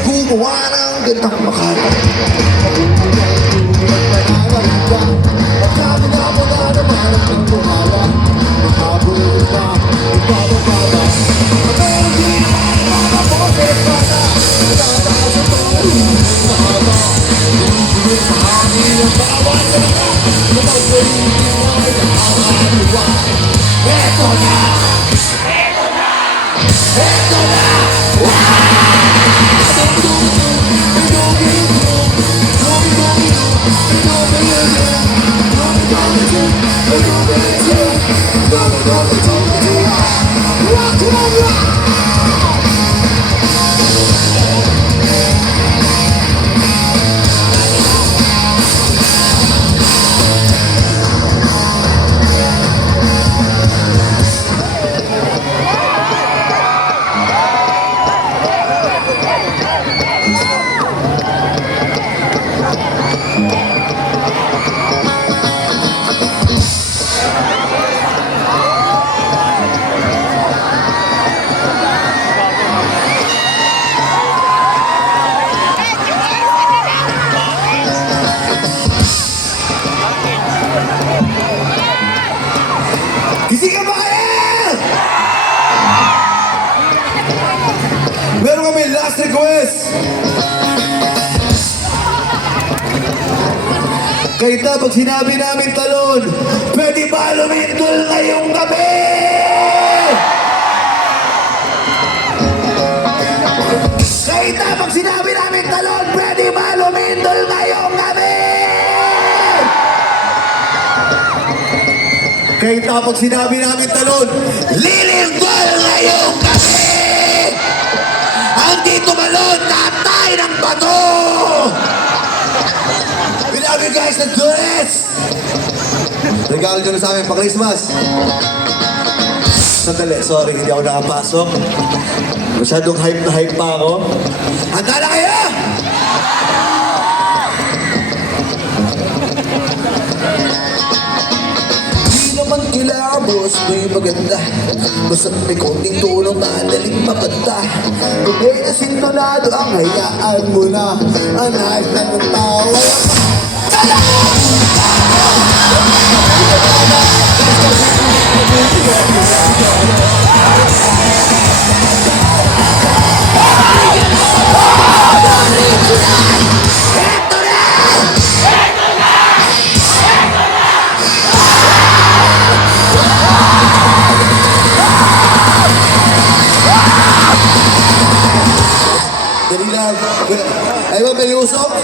Gumawa ng gandang makata. Gising ka ba kaya? Meron kami last request. Kaya pag sinabi namin talon, pwede ba lumindol ngayong gabi? Kaya pag sinabi namin talon, pwede ba lumindol ngayong gabi? Kaya pag sinabi namin talon, lilindol ngayong gabi! Hindi tumalon, tatay ng bato! We love you guys, let's do this! Regalo nyo na sa amin, pa-Christmas! Sandali, sorry, hindi ako nakapasok. Masyadong hype na hype pa ako. Handa na kayo! Kilabos mo'y maganda. Basta't may konting tulong na daling mapagta. Kung may asintonado ang hayaan mo na. Ang hype na ng tawa. Dali lang. Ay ba, may usok?